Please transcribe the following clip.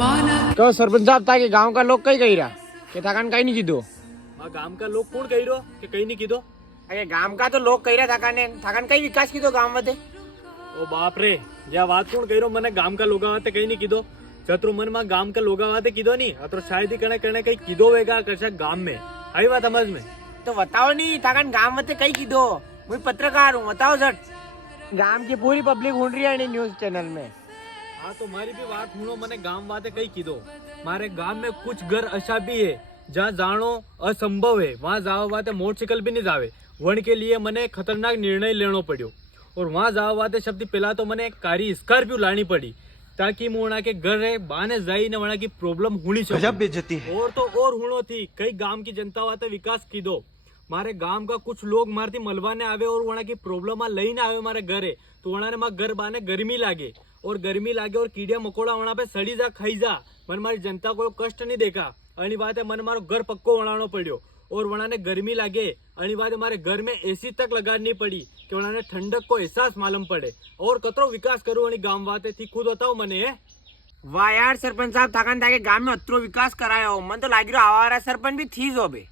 तो सरपंच साहब था कि गांव का लोग कई कही रहा कि थाकान कहीं नहीं कीधो गाम का लोग कोण कही रहो कि कहीं नहीं कीधो अरे गांव का तो लोग कही रहा थाकाने थाकान कई विकास कीधो गांव में ओ बाप रे ज्या વાત कोण कही रहो मने गाम का लोगा वाते कहीं नहीं कीधो जत्रो मन में गाम का लोगा वाते कीधो नहीं अतो शायद ही कने कने कहीं कीधो वेगा कशा गाम में आई बात समझ में तो बताओ नहीं थाकान गांव में कई कीधो मैं पत्रकार हूँ बताओ झट गांव की पूरी पब्लिक ढूंढ रही है न्यूज चैनल में हाँ तो मारी भी बात सुनो मने गाम वाते कहीं कीधो मारे गाम में कुछ घर ऐसा भी है जहाँ जानो असंभव है वहाँ जावा वाते मोटरसाइकिल भी नहीं जावे वन के लिए मने खतरनाक निर्णय लेनो पड़ो और वहाँ जावा वाते शब्द पहला तो मने कारी स्कॉर्पियो लानी पड़ी ताकि मुणा के घर है बाने जाई ने वणा की प्रॉब्लम हुनी चाहिए और तो और हुणो थी कई गांव की जनता वाते विकास कीधो मारे गांव का कुछ लोग मारती मलवाने आवे और वणा की प्रॉब्लम लईने आवे मारे घरे तो वणा ने मार घर बाने गर्मी लागे और कीड़िया मकोड़ा वणा पे सड़ी जा खाई जा मन मारी जनता को कष्ट नहीं देखा अणी बात है मन मारो घर पक्को वणानो पड़ो और वणा ने गर्मी लागे अणी बात मारे घर में एसी तक लगानी पड़ी कि वणा ने ठंडक को एहसास मालूम पड़े और कतरो विकास करूं अणी गांव वाते थी खुद बताओ मने वाह यार सरपंच साहब थाकान था कि गांव में अतरो विकास करायो मन तो लागी रहा आवारा सरपंच भी थी जो बे